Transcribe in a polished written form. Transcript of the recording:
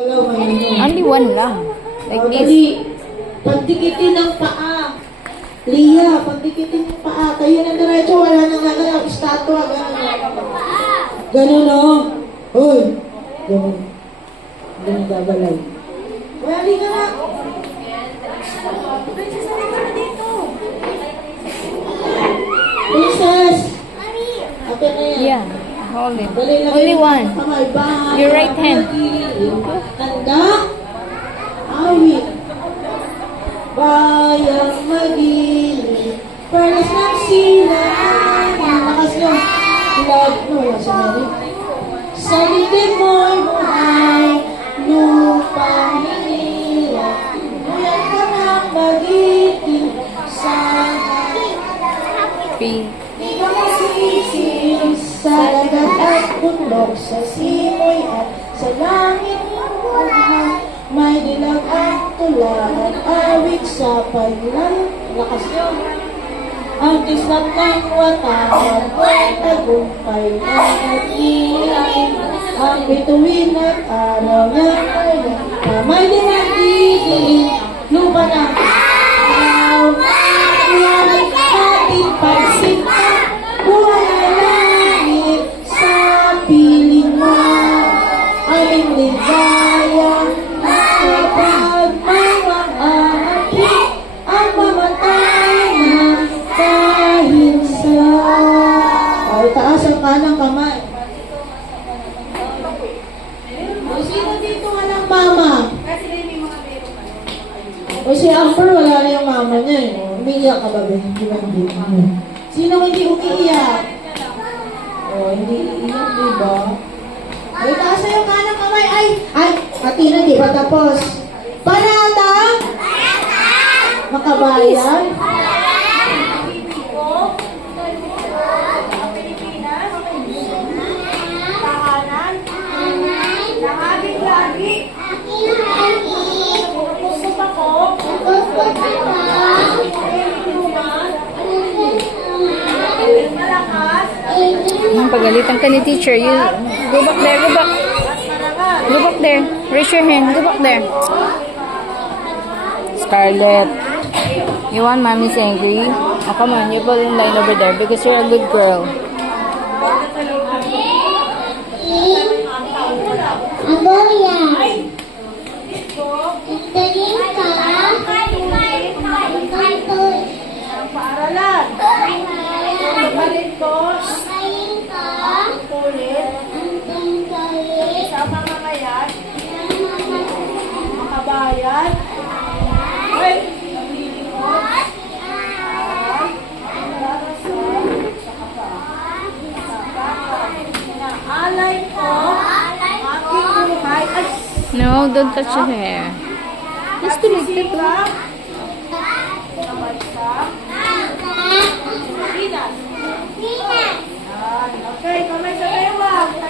Only one lang. Like this. Dali. Pagdikitin ng paa. Lia, pagdikitin ng paa. Kayo na diretso, wala nang gagawin. Estatwa, gano'n. Gano'n, no? Hoy. Gano'n. Gano'n gagalay. Wali ka na. Princess. Ate na yan. Yeah. Hold it. Dali lang Only yung one. kamay. Bahay. Your right hand. Tanda. Awit. Bayang magilid. Perlas ng silang. Lakas nyo. Love mo. Sa mali. Sa litin mo'y buhay. Lupang hinirap. Nguyang ka ng magiting. Sa Three. di ka masising sa dagat at bundok, sa simoy at sa langit ng buhay. May dilag ang tula at awit sa paglan. Lakas nyo. Ang kislat ng watawan ay tagumpay at ilan. Ang bituin at araw ng ay may dilag didiin. Lupa na araw na buhay ating pagsinta. Buhay na langit sa piling mo. Aming ligaya kapag may maaakit ang mamatay na dahil sa... Ay, taas ang kanang kamay. O, sino dito walang mama? O, si Amber, wala na yung mama niya eh. Umiiyak ka ba, Ben? Hindi. Sino hindi umiiyak? O, hindi iiyak, diba? Ay, taas na yung kanang kamay. Ay, Atina, di ba tapos? Panata? Makabayan? Pagalitan ka ni teacher. You go back there. Go back. Go back there. Raise your hand. Go back there. Scarlett. You want mommy's angry? Oh, come on. You put in line over there because you're a good girl. Paaralan. Magaling ko. Ang kulit. Sa mamamayan. Makabayan. Ay! Alay ko. Aking buhay. Ay! No, don't touch your hair. Just to lift it.